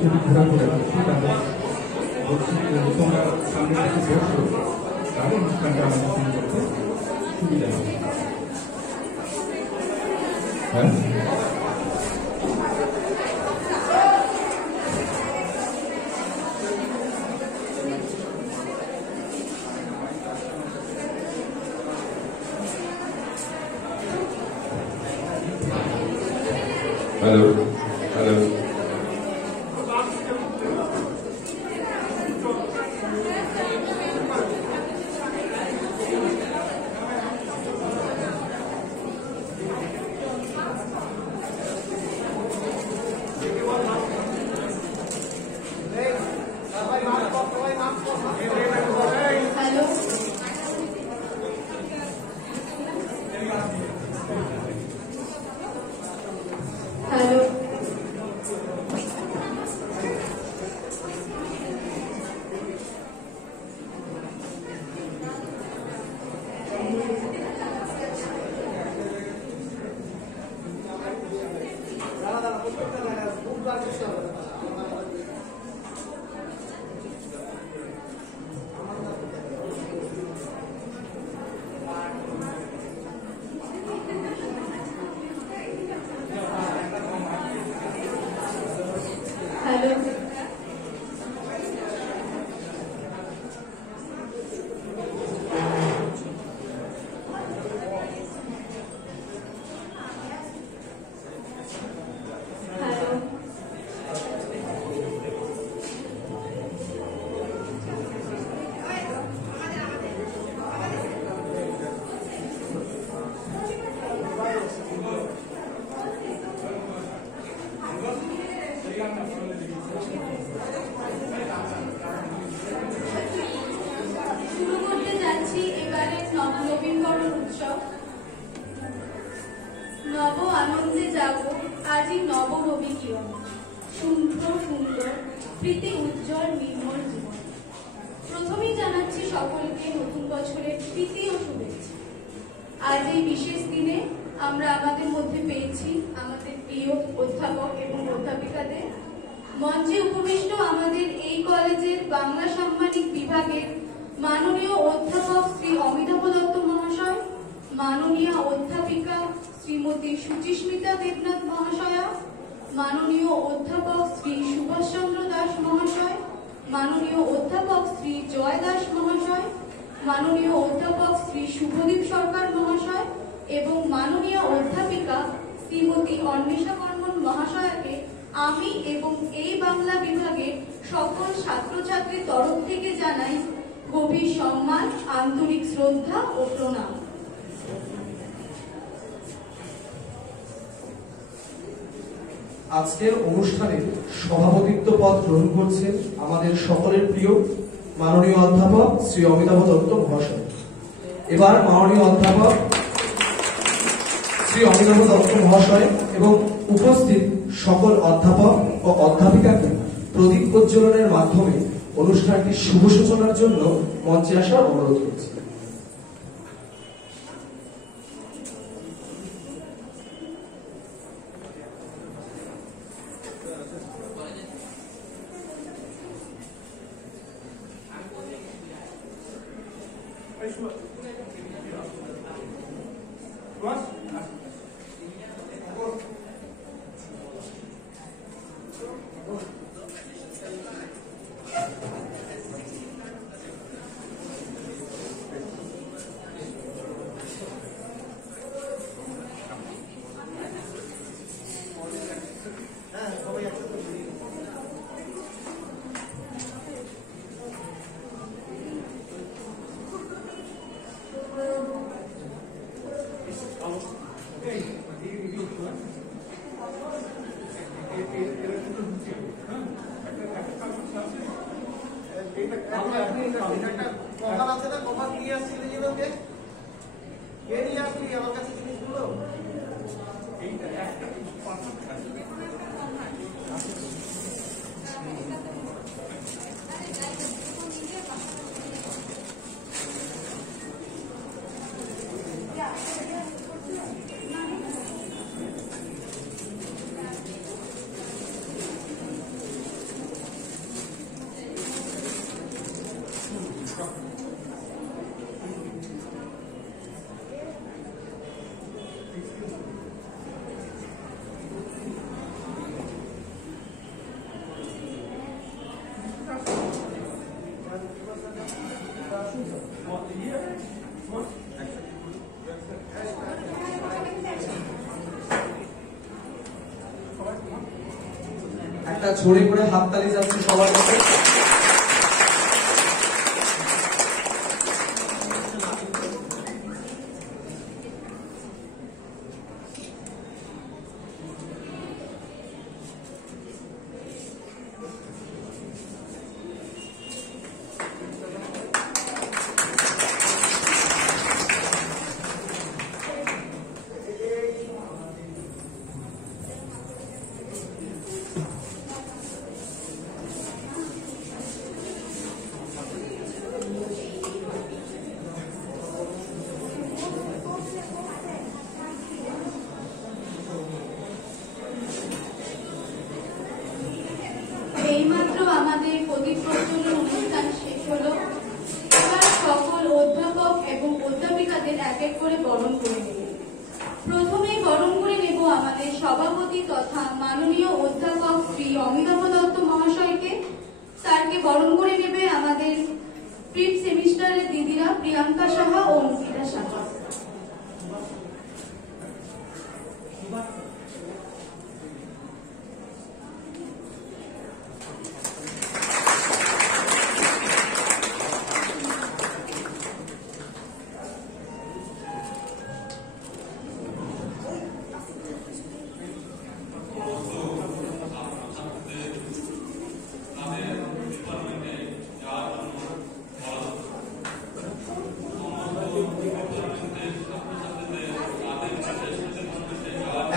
সেটি ঘোরাঘুরা করছি, তাদের বলছি তোমরা সামনে থেকে বসো, তাহলে অনুষ্ঠানটা আমাদের শুরু করতে সুবিধা হবে। হ্যাঁ, হ্যালো হ্যালো, নব আনন্দে জাগো আজি নব রবি কিরণ, সুন্দর সুন্দর প্রীতি উজ্জ্বল নির্মল জীবন। প্রথমেই জানাচ্ছি সকলকে নতুন বছরের প্রীতি ও শুভেচ্ছা। আজ এই বিশেষ দিনে আমরা আমাদের মধ্যে পেয়েছি আমাদের প্রিয় অধ্যাপক এবং অধ্যাপিকাদের। মঞ্চে উপবিষ্ট আমাদের এই কলেজের বাংলা সাম্মানিক বিভাগের মাননীয় অধ্যাপক শ্রী অমিতাভ দত্ত মহাশয়, মাননীয় অধ্যাপিকা শ্রীমতী সুচিস্মিতা দেবনাথ মহাশয়া, মাননীয় অধ্যাপক শ্রী সুভাষচন্দ্র দাস মহাশয়, মাননীয় অধ্যাপক শ্রী জয় দাস মহাশয়, মাননীয় অধ্যাপক শ্রী শুভদীপ সরকার মহাশয় এবং মাননীয় অধ্যাপিকা শ্রীমতী অন্বেষা বর্মন মহাশয়াকে আমি এবং এই বাংলা বিভাগের সকল ছাত্রছাত্রীর তরফ থেকে জানাই গভীর সম্মান, আন্তরিক শ্রদ্ধা ও প্রণাম। আজকের অনুষ্ঠানে সভাপতিত্ব পদ গ্রহণ করছেন আমাদের সকলের প্রিয় মাননীয় অধ্যাপক শ্রী অমিতাভ দত্ত মহাশয়। এবার মাননীয় অধ্যাপক শ্রী অমিতাভ দত্ত মহাশয় এবং উপস্থিত সকল অধ্যাপক ও অধ্যাপিকাকে প্রদীপ প্রজ্বলনের মাধ্যমে অনুষ্ঠানটি শুভ সূচনার জন্য মঞ্চে আসার অনুরোধ করছি। একটা জোরে করে হাততালি যাচ্ছে সবার কাছে। এইমাত্র আমাদের প্রদীপ প্রজ্বলন অনুষ্ঠান শেষ হলো। এবার সকল অধ্যাপক এবং অধ্যাপিকাদের এক এক করে বরণ করে নেব। প্রথমেই বরণ করে নেব আমাদের সভাপতি তথা মাননীয় অধ্যাপক শ্রী অমিতাভ দত্ত মহাশয়কে। স্যারকে বরণ করে নেবে আমাদের ফিফথ সেমিস্টারের দিদিরা প্রিয়াঙ্কা সাহা ও অঙ্কিতা সাহা।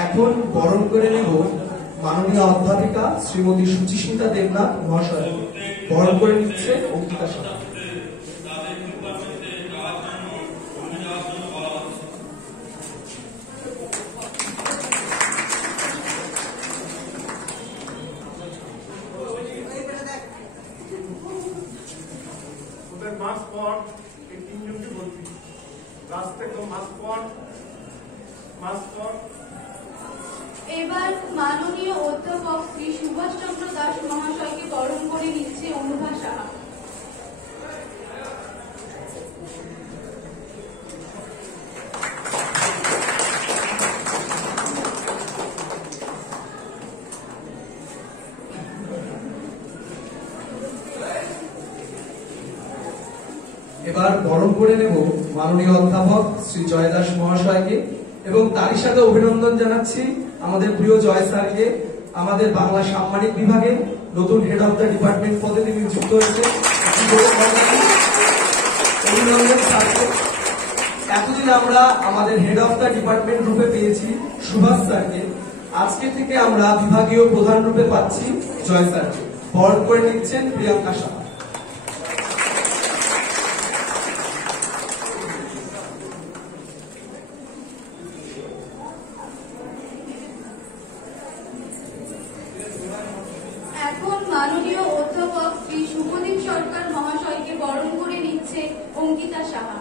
এখন বরণ করে নেব মাননীয় অধ্যাপিকা শ্রীমতী সুচিস্মিতা দেবনাথ মহাশয়। বরণ করে নিচ্ছে অঙ্কিতা সাহা। মাস্ক পর এই তিনজনকে বলছি, রাস্তা একদম মাস্ক পর, মাস্ক পর। এবার মাননীয় অধ্যাপক শ্রী সুভাষচন্দ্র দাস মহাশয়কে বরণ করে নিচ্ছে অনুভা সাহা। এবার বরণ করে নেব মাননীয় অধ্যাপক শ্রী জয় দাস মহাশয়কে এবং তারই সাথে অভিনন্দন জানাচ্ছি আমাদের প্রিয় জয় স্যারকে। আমাদের বাংলা সাম্মানিক বিভাগে নতুন হেড অফ দ্য ডিপার্টমেন্ট পদে তিনি নিযুক্ত হয়েছে। অভিনন্দন স্যারকে। এতদিন আমরা আমাদের হেড অফ দ্য ডিপার্টমেন্ট রূপে পেয়েছি সুভাষ স্যারকে, আজকে থেকে আমরা বিভাগীয় প্রধান রূপে পাচ্ছি জয় স্যারকে। বরণ করে নিচ্ছেন প্রিয়াঙ্কা সাহা। এখন মাননীয় অধ্যাপক শ্রী শুভদীপ সরকার মহাশয়কে বরণ করে নিচ্ছে অঙ্কিতা সাহা।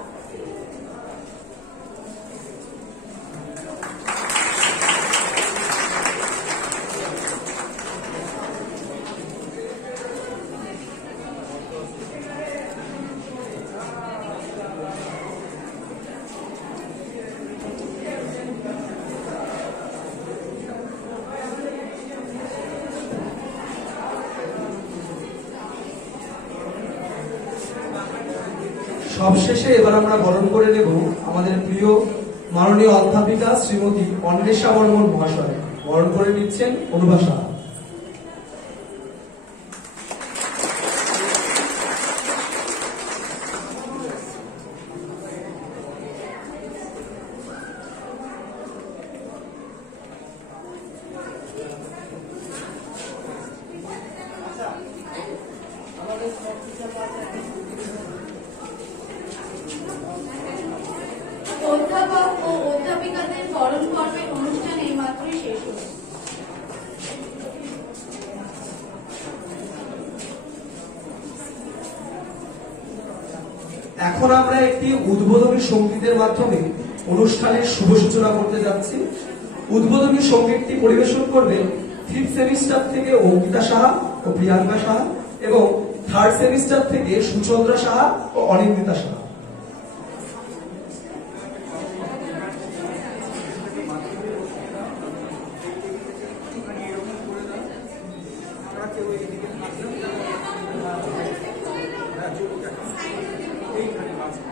সবশেষে এবার আমরা বরণ করে নেব আমাদের প্রিয় মাননীয় অধ্যাপিকা শ্রীমতী অন্বেষা বর্মন মহাশয়। বরণ করে নিচ্ছেন অনুভা সাহা। অধ্যাপক ও অধ্যাপিকাদের বরণ পর্বের অনুষ্ঠান এইমাত্রই শেষ হল। এখন আমরা একটি উদ্বোধনী সঙ্গীতের মাধ্যমে অনুষ্ঠানের শুভ সূচনা করতে যাচ্ছি। উদ্বোধনী সঙ্গীতটি পরিবেশন করবে ফিফথ সেমিস্টার থেকে অঙ্কিতা সাহা ও প্রিয়াঙ্কা সাহা এবং থার্ড সেমিস্টার থেকে সুচন্দ্রা সাহা ও অনিন্দিতা সাহা। কেউ এদিকে এইখানে আছে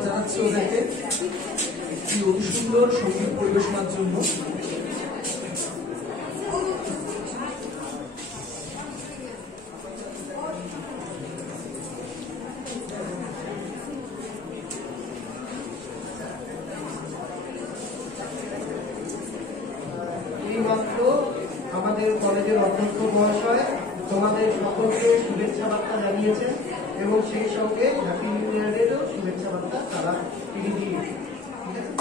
ধন্যবাদ জানাচ্ছি ওদেরকে একটি অতি সুন্দর সঙ্গীত পরিবেশনার জন্য। এইমাত্র আমাদের কলেজের অধ্যক্ষ মহাশয় তোমাদের সকলকে শুভেচ্ছা বার্তা জানিয়েছেন এবং সেই সঙ্গে হ্যাপি নিউ ইয়ারেরও শুভেচ্ছা বার্তা তিনি দিয়েছেন। ঠিক আছে।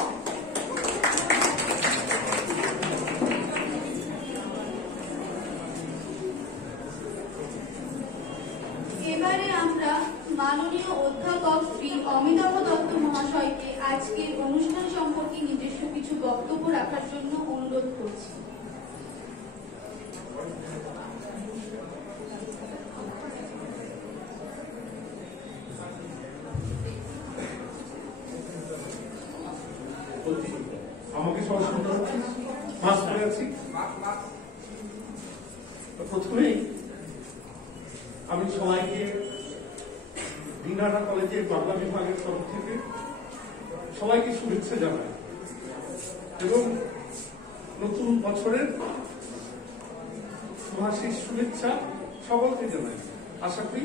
এবারে আমরা মাননীয় অধ্যাপক শ্রী অমিতাভ দত্ত মহাশয়কে আজকের অনুষ্ঠান সম্পর্কে নিজস্ব কিছু বক্তব্য রাখার জন্য অনুরোধ করছি। আমাকে সবাই শুনতে হচ্ছে, মাস্ক পরে আছি। প্রথমেই আমি সবাইকে দিনহাটা কলেজের বাংলা বিভাগের তরফ থেকে সবাইকে শুভেচ্ছা জানাই এবং নতুন বছরের শুভাশীষ শুভেচ্ছা সকলকে জানাই। আশা করি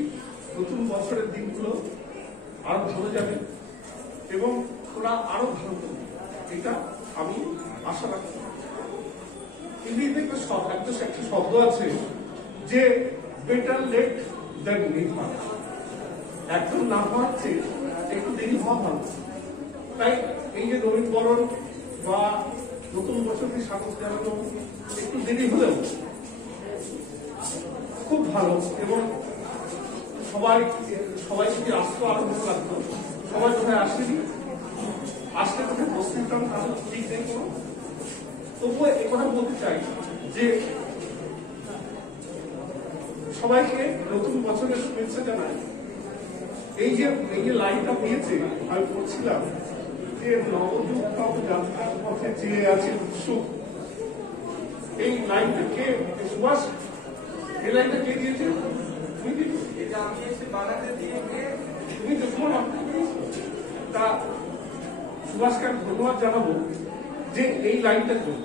নতুন বছরের দিনগুলো আরো ভালো যাবে এবং ওরা আরো ভালো করবে, এটা আমি আশা রাখি। ইংরেজিতে একটা শব্দ আছে যে বেটার লেট দ্যান নেভার, একদম না হওয়ার চেয়ে একটু দেরি হওয়া ভালো। তাই এই যে নবীনবরণ বা নতুন বছরকে স্বাগত জানানো একটু দেরি হলেও খুব ভালো এবং সবাই যদি আসতো আরো ভালো লাগতো। সবাই কোথায় আসেনি, আসলে কোথায় বসতে দিতাম তাহলে ঠিক নেই কোনো। তবুও এ কথা বলতে চাই যে সবাইকে নতুন বছরের শুভেচ্ছা জানাই। এই যে লাইনটা দিয়েছে আমি পড়ছিলাম যে নবযুগ তব যাত্রার পথে চেয়ে আছে উৎসুক, এই লাইনটা কে সুভাষ, এই লাইনটা কে দিয়েছে? এটা আমি এসে বানাতে দিয়ে তুমি যখন তা সুভাষকে আমি ধন্যবাদ জানাবো যে এই লাইনটার জন্য।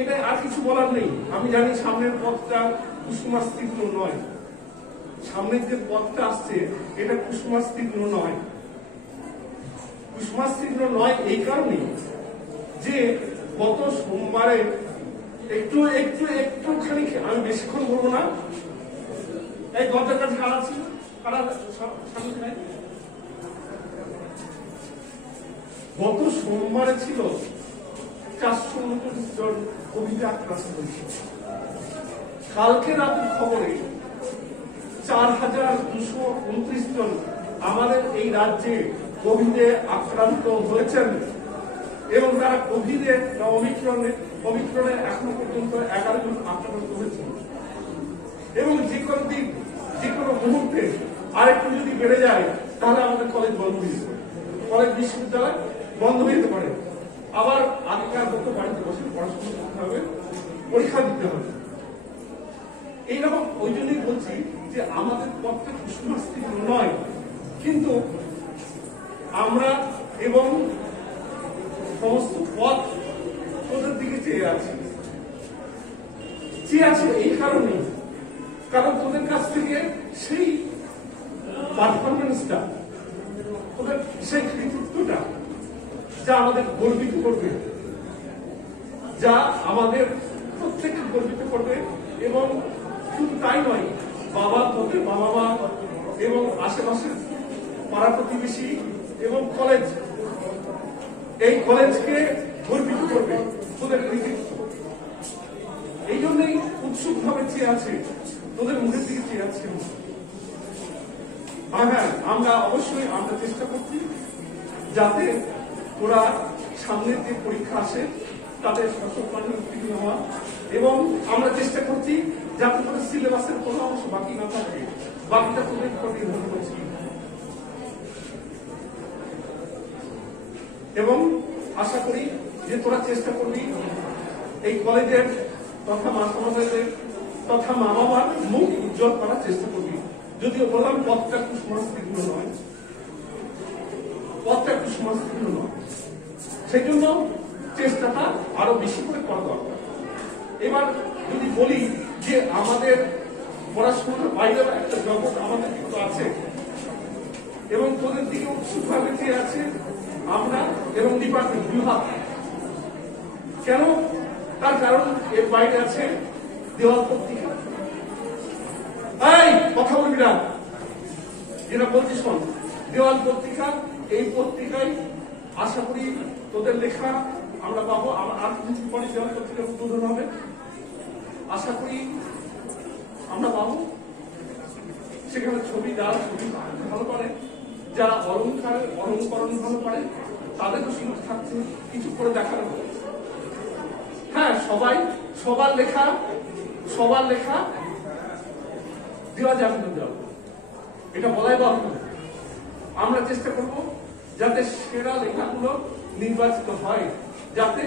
এটা আর কিছু বলার নেই। আমি জানি সামনের পথটা কুসুমাস্তীর্ণ নয়, সামনের যে পথটা আসছে এটা কুসুমাস্তীর্ণ নয়। কুসুমাস্তীর্ণ নয় এই কারণে যে গত সোমবারে একটুখানি আমি বেশিক্ষণ বলবো না, এই দরজার কাছে কারা ছিল, কারা সামনে নাই। গত সোমবারে ছিল 429 জন কোভিডে আক্রান্ত হয়েছে। কালকে রাতের খবরে 4229 জন আমাদের এই রাজ্যে কোভিডে আক্রান্ত হয়েছেন এবং তারা কোভিডে অমিক্রণে এখনো পর্যন্ত 11 জন আক্রান্ত হয়েছেন। এবং যে কোনো দিন যে কোনো মুহূর্তে আরেকটু যদি বেড়ে যায় তাহলে আমাদের কলেজ বন্ধ হয়ে যেতে পারে, কলেজ বিশ্ববিদ্যালয় বন্ধ হয়ে যেতে পারে। আবার আগেকার মতো বাড়িতে বসে পড়াশোনা করতে হবে, পরীক্ষা দিতে হবে। এইরকম ওই জন্যই বলছি যে আমাদের পথটা কুসুমাস্তীর্ণ নয়, কিন্তু আমরা এবং সমস্ত পথ ওদের দিকে চেয়ে আছি এই কারণে, কারণ তোদের কাছ থেকে সেই পারফরমেন্সটা, ওদের সেই কৃতিত্বটা যা আমাদের গর্বিত করবে, যা আমাদের প্রত্যেককে গর্বিত করবে। এবং শুধু তাই নয়, তোদের বাবা মা এবং আশেপাশের পাড়া প্রতিবেশী এবং কলেজ, এই কলেজকে গর্বিত করবে তোদের কৃতিত্ব। এই জন্যই উৎসুক ভাবে চেয়ে আছে, তোদের মুখের দিকে চেয়ে আছে। হ্যাঁ, আমরা চেষ্টা করছি যাতে ওরা সামনের যে পরীক্ষা আসে তাদের সফলভাবে উত্তীর্ণ হওয়া, এবং আমরা চেষ্টা করছি যাতে করে সিলেবাসের কোনো অংশ বাকি না থাকে, বাকিটা তোদের উপর নির্ভর করছি। এবং আশা করি যে তোরা চেষ্টা করবি এই কলেজের তথা মাস্টারমশাইদের তথা মা বাবার মুখ উজ্জ্বল করার চেষ্টা করবি। যদিও বললাম পথটা কুসুমাস্তীর্ণ নয়, সমাজস্থির নয়। সেই জন্য চেষ্টাটা আরো বেশি করে করা দরকার। এবার যদি বলি যে আমাদের পড়াশোনার বাইরেও একটা জগৎ আমাদের কিন্তু আছে এবং তোদের দিকে উৎসুকভাবে চেয়ে আছে আমরা এবং ডিপার্টমেন্ট বিভাগ। কেন? তার কারণ এর বাইরে আছে দেওয়াল পত্রিকা। এই কথা বলবি না, যেটা বলছিস শোন। দেওয়াল পত্রিকা, এই পত্রিকায় আশা করি তোদের লেখা আমরা পাবো। আর কিছু পরে দেওয়াল পত্রিকা উদ্বোধন হবে, আশা করি আমরা পাবো। সেখানে ছবি যারা ছবি ভালো পারে, যারা অলঙ্করণ ভালো পারে, তাদেরও সুযোগ থাকছে কিছু করে দেখানো। হ্যাঁ, সবার লেখা দেওয়া যাবে না, দেওয়া এটা বলাই বাহুল্য। আমরা চেষ্টা করব যাতে সেরা লেখাগুলো নির্বাচিত হয়, যাতে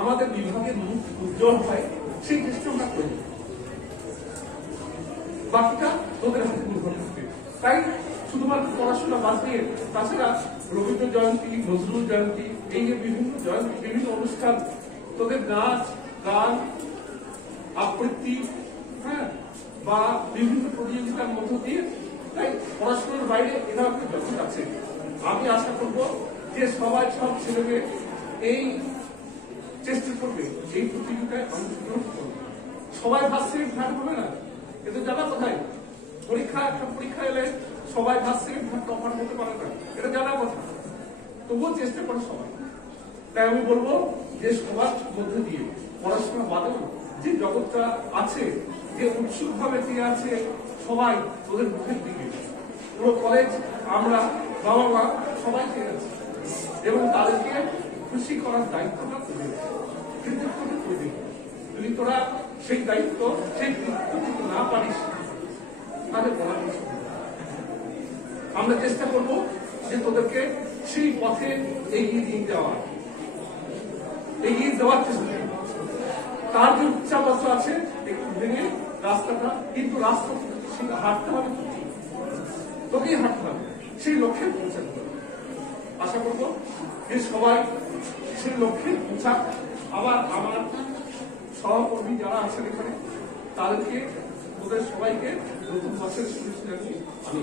আমাদের বিভাগের মুখ উজ্জ্বল হয়, সেই চেষ্টা আমরা করি। বাকিটা তোদের হাতে নির্ভর করবে। তাই শুধুমাত্র পড়াশোনা বাদ দিয়ে তাছাড়া রবীন্দ্র জয়ন্তী, নজরুল জয়ন্তী, এই যে বিভিন্ন জয়ন্তী, বিভিন্ন অনুষ্ঠান, তোদের নাচ, গান, আবৃত্তি, হ্যাঁ, বা বিভিন্ন প্রতিযোগিতার মধ্য দিয়ে, তাই পড়াশোনার বাইরে এরা একটা জগৎ আছে। আমি আশা করব যে সব ছেলেকে এই চেষ্টা করবে এই প্রতিযোগিতায় অংশগ্রহণ করবে। সবাই ফার্স্ট সেকেন্ড থার্ড হবে না, কিন্তু জানা কোথায় একটা পরীক্ষা এলে সবাই ফার্স্ট সেকেন্ড থার্ড টপার হতে পারে না, এটা জানা কথা। তবুও চেষ্টা করে সবাই। তাই আমি বলবো যে সবার মধ্যে দিয়ে পড়াশোনা বাদেও যে জগৎটা আছে, যে উৎসুক ভাবে চেয়ে আছে সবাই ওদের মুখের দিকে, পুরো কলেজ আমরা বাবা মা সবাই চেয়ে আছে এবং তাদেরকে খুশি করার দায়িত্বটা তুলে কৃতিত্বটা তুলে। যদি তোরা সেই দায়িত্ব সেই কৃতিত্ব না পারিস তাহলে বলা আমরা চেষ্টা করব যে তোদেরকে সেই পথে এগিয়ে দেওয়ার চেষ্টা করব। তার যে উচ্চাবাস আছে একটু ভেঙে রাস্তাটা, কিন্তু রাস্তা হাঁটতে হবে, তোকেই হাঁটতে হবে, সেই লক্ষ্যে পৌঁছাতে হবে। আশা করবো যে সবাই সেই লক্ষ্যে পৌঁছাক। আবার আমার সহকর্মী যারা আছেন এখানে তাদেরকে, ওদের সবাইকে নতুন বছরের শুভেচ্ছা জানিয়ে আমি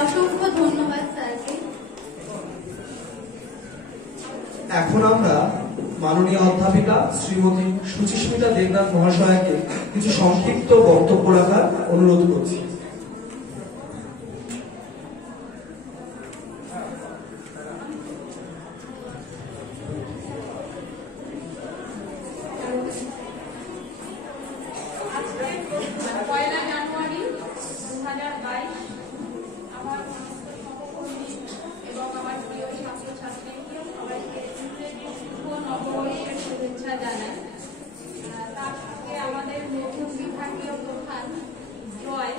অসংখ্য ধন্যবাদ স্যারকে। এখন আমরা মাননীয় অধ্যাপিকা শ্রীমতী সুচিস্মিতা দেবনাথ মহাশয়াকে কিছু সংক্ষিপ্ত বক্তব্য রাখার অনুরোধ করছি। আমাদের নতুন বিভাগীয় প্রধান জয়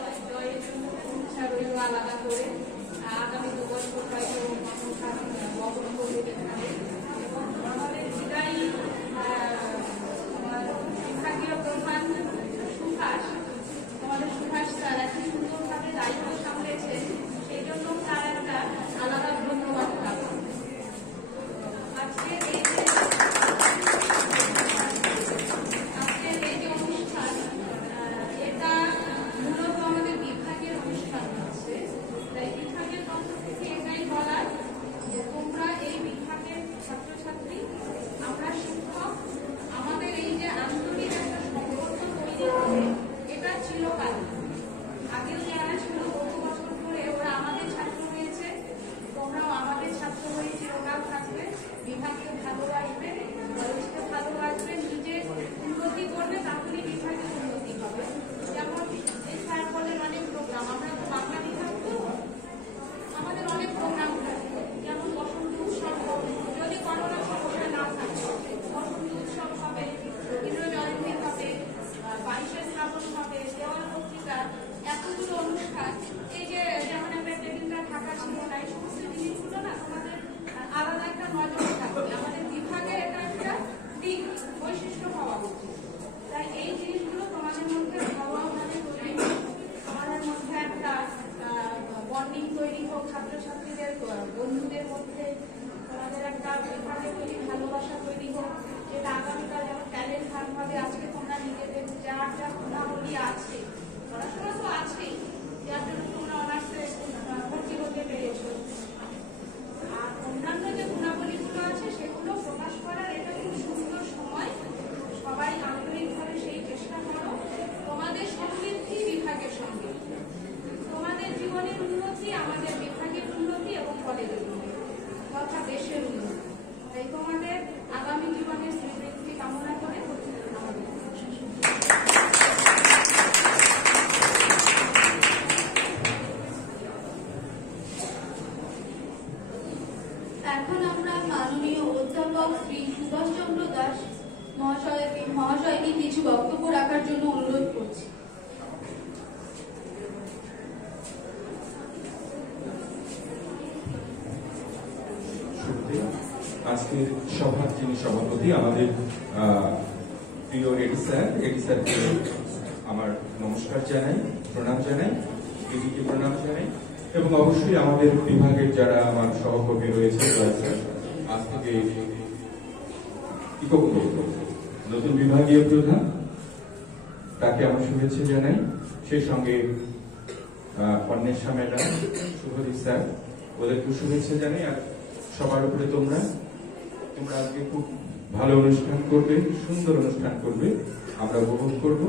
কিছু বক্তব্য রাখার জন্য অনুরোধ করছি। আজকের সভার যিনি সভাপতি আমাদের প্রিয় এডি স্যারকে আমার নমস্কার জানাই, প্রণাম জানাই, দিদিকে প্রণাম জানাই, এবং অবশ্যই আমাদের বিভাগের যারা আমার সহকর্মী রয়েছে আজ থেকে নতুন বিভাগীয় প্রধান, তাকে আমার শুভেচ্ছা জানাই, সেই সঙ্গে অন্বেষা ম্যাডাম, শুভদীপ স্যার, ওদেরকে শুভেচ্ছা জানাই। আর সবার উপরে তোমরা আজকে খুব ভালো অনুষ্ঠান করবে, সুন্দর অনুষ্ঠান করবে, আমরা উপভোগ করব।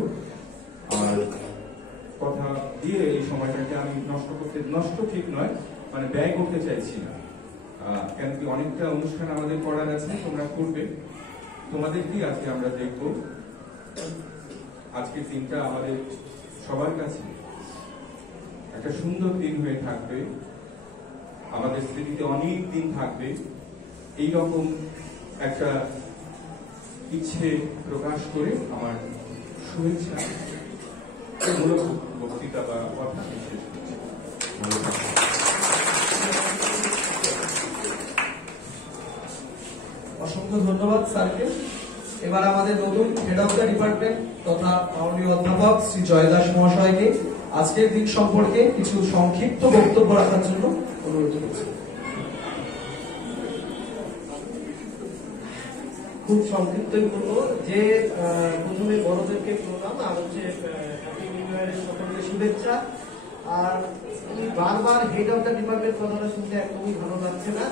আর কথা দিয়ে এই সময়টাকে আমি নষ্ট ঠিক নয়, মানে ব্যয় করতে চাইছি না, কেন কি অনেকটা অনুষ্ঠান আমাদের করার আছে, তোমরা করবে, তোমাদেরকেই আজকে আমরা দেখব। আজকের দিনটা আমাদের সবার কাছে একটা সুন্দর দিন হয়ে থাকবে, আমাদের স্মৃতিতে অনেক দিন থাকবে। এইরকম একটা ইচ্ছে প্রকাশ করে আমার শুভেচ্ছা মূলক বক্তৃতা বা কথা শেষ করছি। অসংখ্য ধন্যবাদ স্যারকে। এবার আমাদের নতুন হেড অফ দ্য ডিপার্টমেন্ট তথা মাননীয় অধ্যাপক শ্রী জয় দাস মহাশয়কে আজকের দিন সম্পর্কে কিছু সংক্ষিপ্ত বক্তব্য রাখার জন্য অনুরোধ করছি। খুব সংক্ষিপ্তই বলবো যে প্রথমে বড়দেরকে প্রণাম, আর হচ্ছে হ্যাপি নিউ ইয়ারের সকলকে শুভেচ্ছা। আর আমি বারবার হেড অফ দ্য ডিপার্টমেন্ট কথাটা শুনতে একদমই ভালো লাগছে না,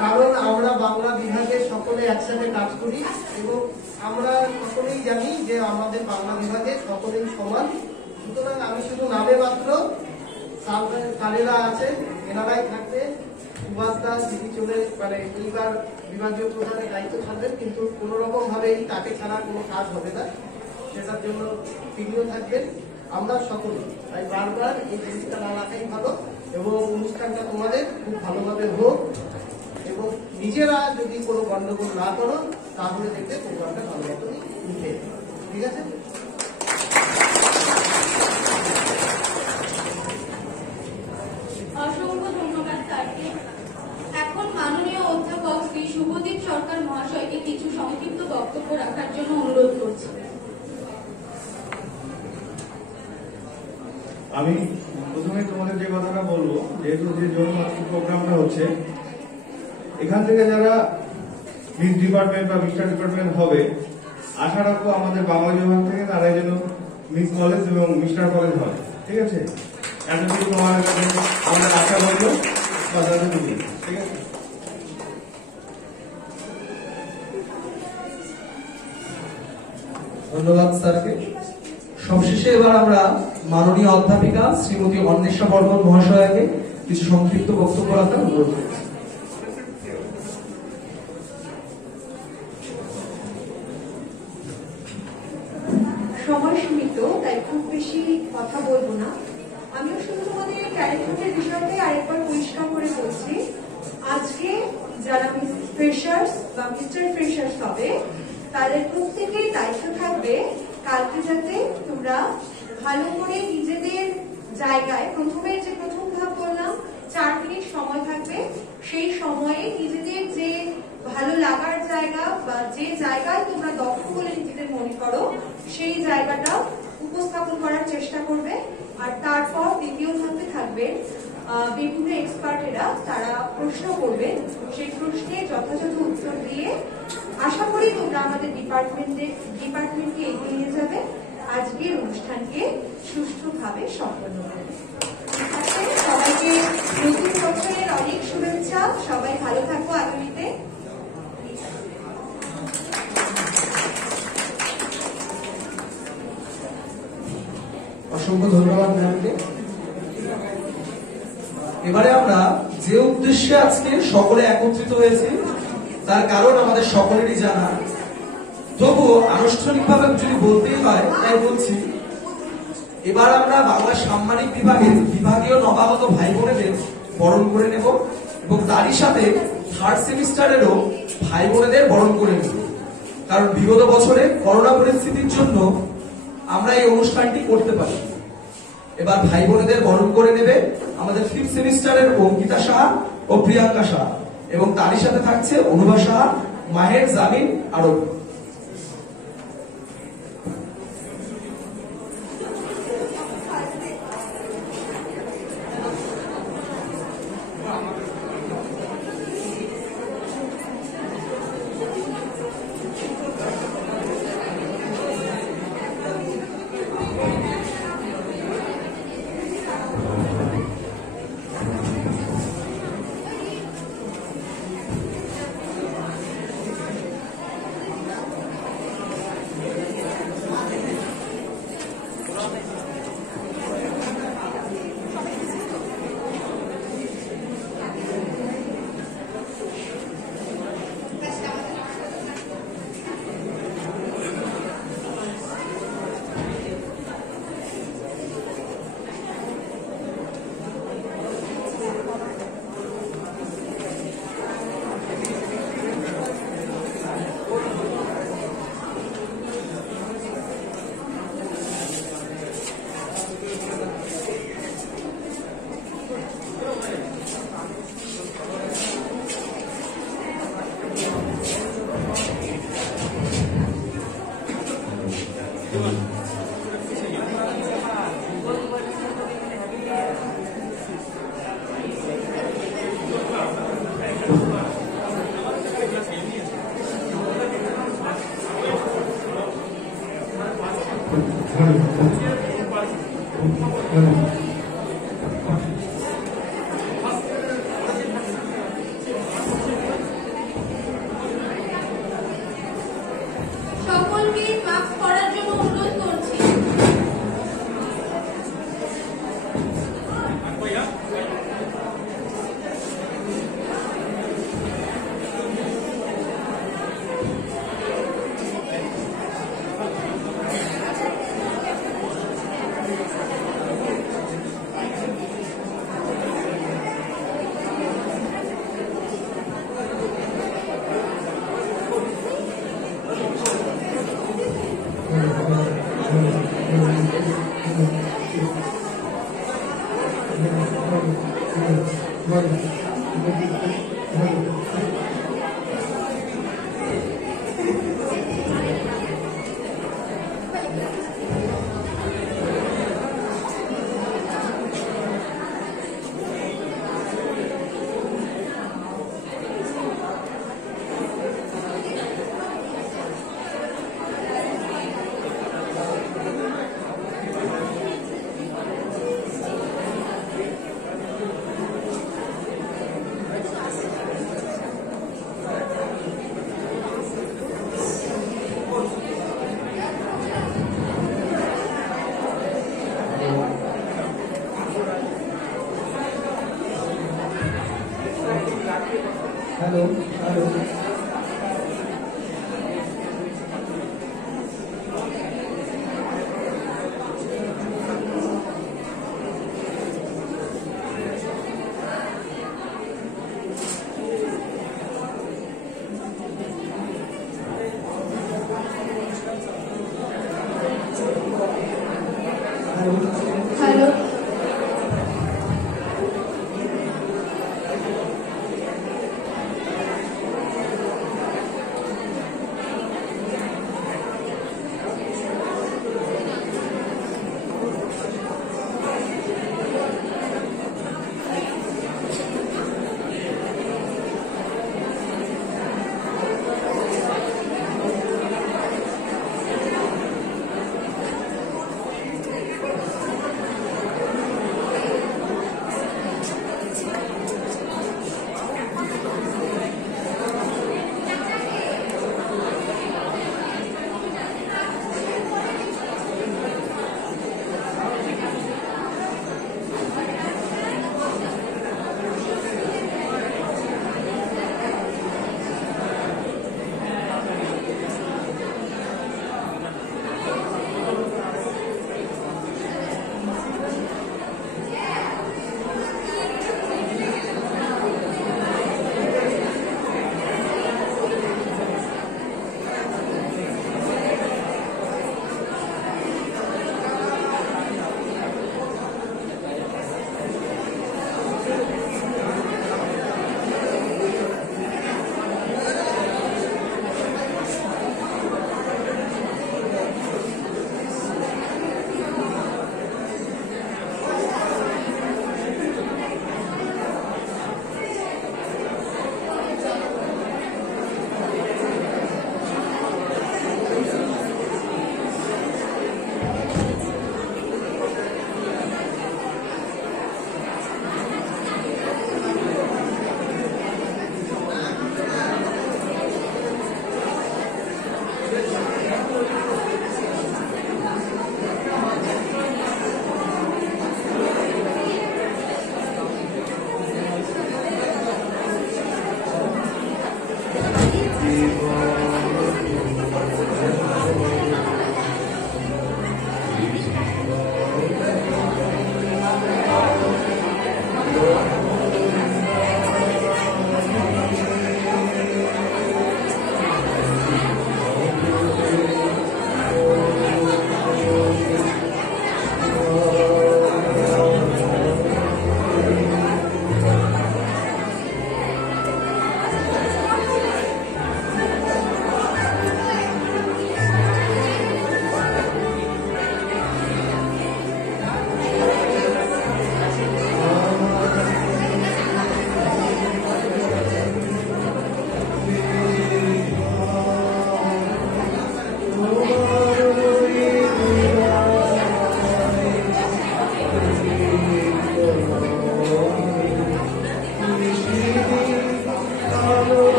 কারণ আমরা বাংলা বিভাগে সকলে একসাথে কাজ করি এবং আমরা সকলেই জানি যে আমাদের বাংলা বিভাগে সকলেই সমান। সুতরাং আমি শুধু নামে মাত্র কারেরা আছে, এনারাই থাকবে। সুভাষ দাস দিদি চলে এইবার বিভাগীয় প্রধানের দায়িত্ব থাকবেন, কিন্তু কোন রকম ভাবে তাকে ছাড়া কোনো কাজ হবে না, সেটার জন্য তিনিও থাকবেন। আমরা সকলে তাই বারবার এই জিনিসটা না রাখাই ভালো, এবং অনুষ্ঠানটা তোমাদের খুব ভালোভাবে হোক, এবং নিজেরা যদি কোনো গন্ডগোল না করো তাহলে দেখবে প্রোগ্রামটা ভালো মতনই উঠে। ঠিক আছে? অসংখ্য ধন্যবাদ স্যারকে। এখন মাননীয় অধ্যাপক শ্রী শুভদীপ সরকার মহাশয়কে কিছু সংক্ষিপ্ত বক্তব্য রাখার জন্য অনুরোধ করছি। আমি প্রথমে তোমাদের যে কথাটা বলবো, যেহেতু যে জন্য প্রোগ্রামটা হচ্ছে, এখান থেকে যারা মিস ডিপার্টমেন্ট বা মিস্টার ডিপার্টমেন্ট হবে, আশা রাখবো আমাদের বাংলা বিভাগ থেকে তারা যেন মিস কলেজ এবং মিস্টার কলেজ হয়। ঠিক আছে? এতটুকু তোমাদের কাছে আমাদের আশা বলবো, ঠিক আছে? ধন্যবাদ স্যারকে। সবশেষে এবার আমরা মাননীয় অধ্যাপিকা শ্রীমতী অন্বেষা বর্মন মহাশয়াকে কিছু সংক্ষিপ্ত বক্তব্য রাখার অনুরোধ করছি। সময় সীমিত, তাই খুব বেশি কথা বলবো না। আমিও শুধু তোমাদের ক্যারেক্টারের বিষয়টাই আরেকবার পরিষ্কার করে বলছি। আজকে যারা মিস ফ্রেশার্স বা মিস্টার ফ্রেশার্স হবে, তাদের প্রত্যেকেই দায়িত্ব থাকবে কালকে যাতে তোমরা ভালো করে নিজেদের জায়গায়, প্রথমে যে প্রথম ধাপ বললাম 4 মিনিট সময় থাকবে, সেই সময়ে নিজেদের যে ভালো লাগার জায়গা বা যে জায়গায় তোমরা দক্ষ বলে নিজেদের মনে করো সেই জায়গাটা উপস্থাপন করার চেষ্টা করবে। আর তারপর দ্বিতীয় ধাপে থাকবে বিভিন্ন এক্সপার্টেরা, তারা প্রশ্ন করবে, সেই প্রশ্নে যথাযথ উত্তর দিয়ে আশা করি তোমরা আমাদের ডিপার্টমেন্টকে এগিয়ে নিয়ে যাবে, আজকের অনুষ্ঠানকে সুষ্ঠুভাবে সম্পন্ন করবে। সবাইকে নতুন বছরের অনেক শুভেচ্ছা, সবাই ভালো থাকবো আগামীতে। অসংখ্য ধন্যবাদ ম্যামকে। এবারে আমরা যে উদ্দেশ্যে আজকে সকলে একত্রিত হয়েছে তার কারণ আমাদের সকলেরই জানা, তবুও আনুষ্ঠানিকভাবে যদি বলতেই হয় তাই বলছি। এবার আমরা বাংলা সাম্মানিক বিভাগের বিভাগীয় নবাগত ভাই বোনেদের বরণ করে নেব এবং তারই সাথে থার্ড সেমিস্টারেরও ভাই বোনেদের বরণ করে নেব। কারণ বিগত বছরে করোনা পরিস্থিতির জন্য আমরা এই অনুষ্ঠানটি করতে পারি। এবার ভাই বোনেদের বরণ করে নেবে আমাদের ফিফথ সেমিস্টারের অঙ্কিতা সাহা ও প্রিয়াঙ্কা সাহা, এবং তারই সাথে থাকছে অনুভা সাহা, মাহের, জামিন, আরব। সকলকে ক্লাস করার জন্য অনুরোধ করছি। হ্যালো হ্যালো হ্যালো,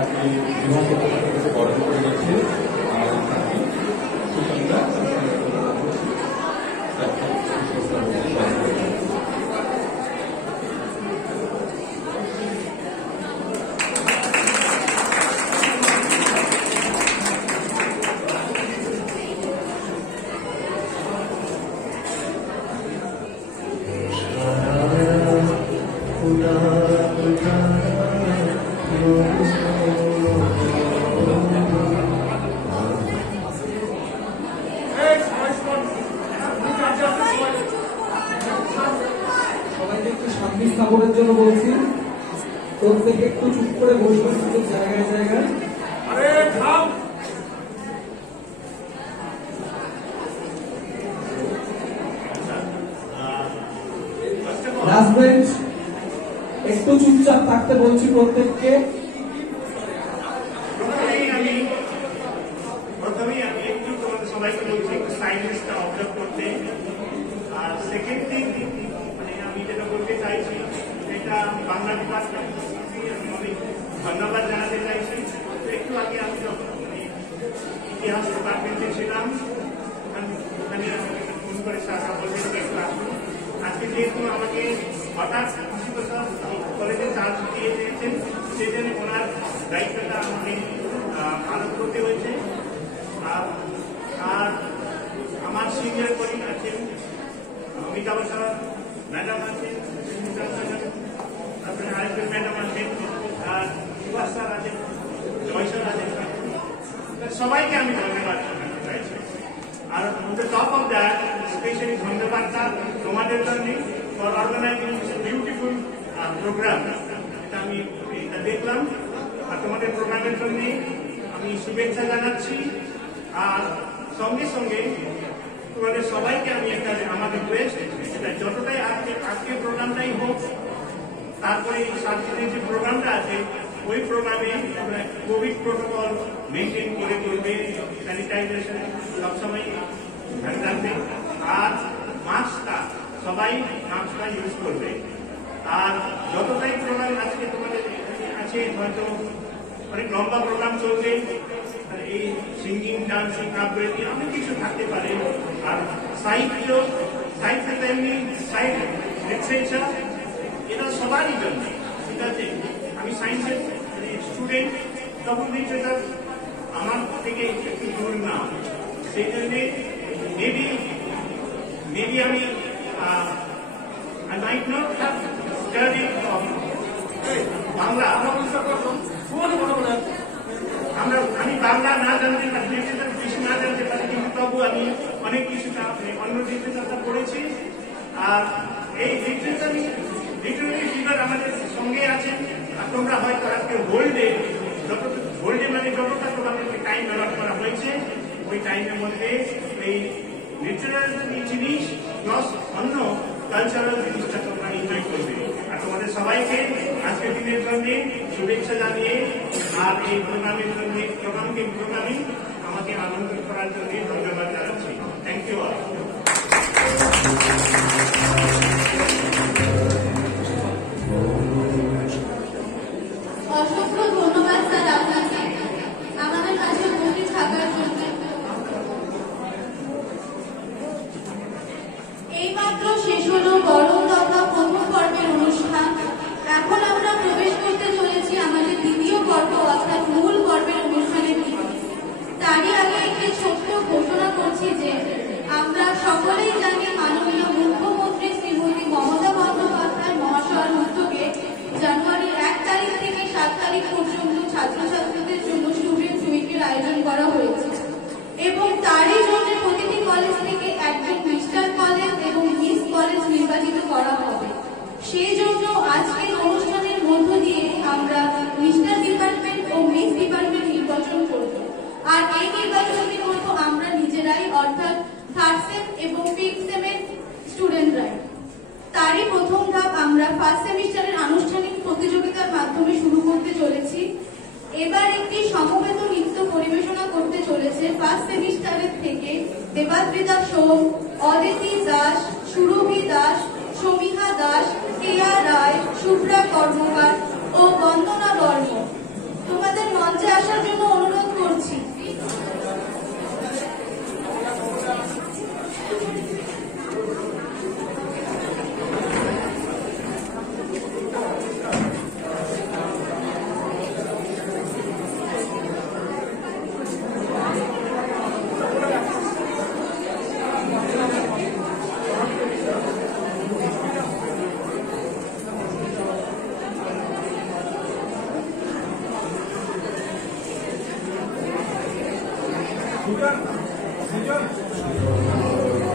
তাকে বিবাহ থেকে বরণ করে গেছে আমাদের সাথে সুসংখ্যা সবাইকে একটু শান্তি স্থাপনের জন্য বলছি, প্রত্যেকে একটু চুপ করে বসবেন জায়গায় জায়গায়। লাস্ট বেঞ্চ একটু চুপচাপ থাকতে বলছি প্রত্যেককে। প্রথমেই আমি একটু তোমাদের সবাইকে বলছি একটু সাইলেন্সটা অবজার্ভ করতে। আর সেকেন্ড থিং, মানে আমি যেটা বলতে চাইছি সেটা আমি বাংলা ডিপার্টমেন্ট আমি অনেক ধন্যবাদ জানাতে চাইছি। একটু আগে আমি যখন ইতিহাস ডিপার্টমেন্টে ছিলাম ওখানে ফোন করে শাখা বলতে একটু আসুন। আজকে যেহেতু আমাকে হঠাৎ কলেজে চার্জ দিয়ে দিয়েছেন, সেই জন্য ওনার দায়িত্বটা আমাকে পালন করতে হয়েছে। আর আমার সিনিয়র কলিগ আছেন, অমিতাভ স্যার ম্যাডাম আছেন, তারপরে আরেকজন ম্যাডাম আছেন, আর সুভাষ স্যার আছেন, জয় স্যার আছেন, সবাইকে আমি ধন্যবাদ জানাতে চাইছি। আর on the top of that specially ধন্যবাদটা তোমাদের জন্য ফর অর্গানাইজিং বিউটিফুল প্রোগ্রাম। এটা আমি এটা দেখলাম, আর তোমাদের প্রোগ্রামের জন্য আমি শুভেচ্ছা জানাচ্ছি। আর সঙ্গে সঙ্গে তোমাদের সবাইকে আমি একটা আমার রিকোয়েস্ট, এটা যতটাই আজকে প্রোগ্রামটাই হোক, তারপরে এই 7 দিনের যে প্রোগ্রামটা আছে ওই প্রোগ্রামে কোভিড প্রোটোকল মেনটেন করে করবে, স্যানিটাইজেশন সবসময় ধ্যান রাখবে, আর মাস্কটা সবাই মাস্কটা ইউজ করবে। আর যতটাই প্রোগ্রাম আজকে তোমাদের আছে, হয়তো অনেক লম্বা প্রোগ্রাম চলবে, এই সিঙ্গিং, ডান্সিং, আবৃত্তি অনেক কিছু থাকতে পারে। আর সাহিত্য এমনি সাহিত্য, লিটারেচার, এটা সবারই জন্য। ঠিক আছে, আমি সায়েন্সের স্টুডেন্ট, তখন লিটারেচার আমার থেকে একটু দূর না, সেই জন্যে মেবি আমি I might not have studied Bangla. আমি বাংলা না জানতে পারি, লিটারেচার বেশি না জানতে পারি, কিন্তু তবু আমি অনেক কিছু অন্য লিটারেচারটা পড়েছি। আর এই লিটারেচারি ফিগার আমাদের সঙ্গে আছেন। আর তোমরা হয়তো আজকে হোল্ডে মানে যতটা তোমাদেরকে টাইম অ্যালট করা হয়েছে, ওই টাইমের মধ্যে এই লিটারেচারি জিনিস প্লাস অন্য কালচারাল জিনিসটা তোমরা এনজয় করবে। আর তোমাদের সবাইকে আজকের দিনের জন্য শুভেচ্ছা জানিয়ে আর এই প্রোগ্রামের জন্য প্রোগ্রামিং আমাকে আনন্দ করার জন্য ধন্যবাদ জানাচ্ছি। Thank you all. অসংখ্য ধন্যবাদ স্যার আপনাকে আমাদের কাছে উপস্থিত থাকার জন্য। এইমাত্র শেষ হলো গরম তথা প্রথম পর্বের অনুষ্ঠান। এখন আমরা প্রবেশ করতে চলেছি আমাদের দ্বিতীয় পর্ব অর্থাৎ মূল পর্বের অনুষ্ঠানের দিকে। তারই আগে একটি ছোট্ট ঘোষণা করছি যে আমরা সকলেই জানি মাননীয় মুখ্যমন্ত্রী শ্রীমতী মমতা বন্দ্যোপাধ্যায় মহাশয়ের উদ্যোগে জানুয়ারির 1 তারিখ থেকে 7 তারিখ পর্যন্ত ছাত্রছাত্রীদের জন্য স্টুডেন্ট উইকের আয়োজন করা হয়েছে এবং তারই জন্য প্রতিটি কলেজ থেকে একজন মিস্টার কলেজ এবং মিস কলেজ নির্বাচিত করা হবে। সেই জন্য আজকের অনুষ্ঠানের মধ্য দিয়ে আমরা মিস্টার ডিপার্টমেন্ট ও মিস ডিপার্টমেন্ট নির্বাচন করব। আর এই নির্বাচনটি করব আমরা নিজেরাই, অর্থাৎ 3rd সেম এবং 5th সেমের স্টুডেন্টরাই। তারই প্রথম ধাপ আমরা 1st সেমিস্টারের আনুষ্ঠানিক প্রতিযোগিতার মাধ্যমে শুরু করতে চলেছি। এবার একটি সমবেত নৃত্য পরিবেশনা করতে চলেছে 1st সেমিস্টারের থেকে দেবাদ্রিতা সোম, অদিতি দাস, সুরভি দাস, সমীহা দাস, কেয়া রায়, শুভ্রা কর্মকার ও বন্দনা বর্মন। তোমাদের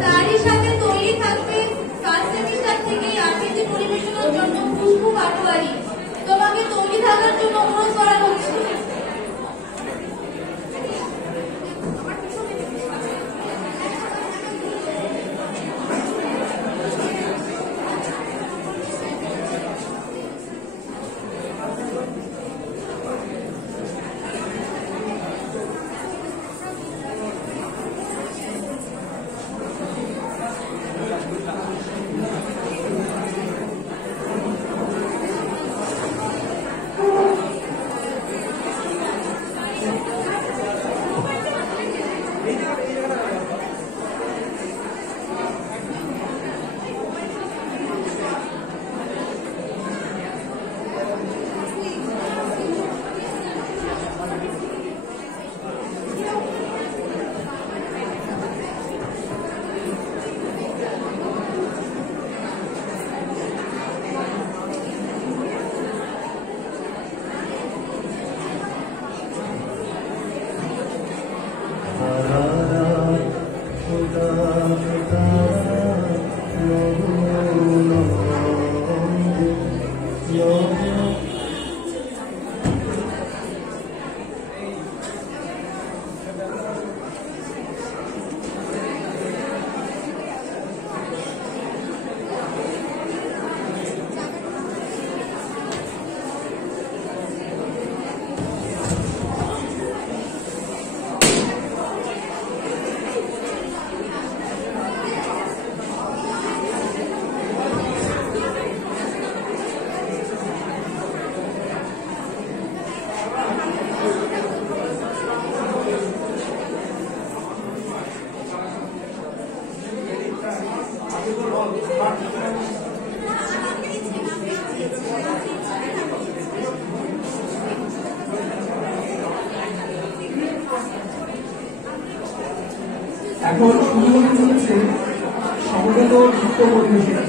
তারই সাথে তৈরি থাকবে ফার্স্ট সেমিস্টার থেকে আবৃত্তি পরিবেশনের জন্য খুশবু পাটোয়ারি। তোমাকে তৈরি থাকার জন্য অনুরোধ করা হচ্ছে। এখন শুরু হতে চলেছে সমবেত নৃত্য পরিবেশন।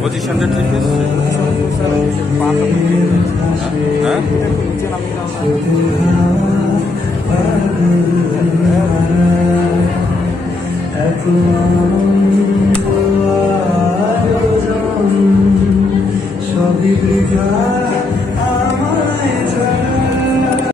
পজিশনটা ঠিক আছে? হ্যাঁ সবই বৃথা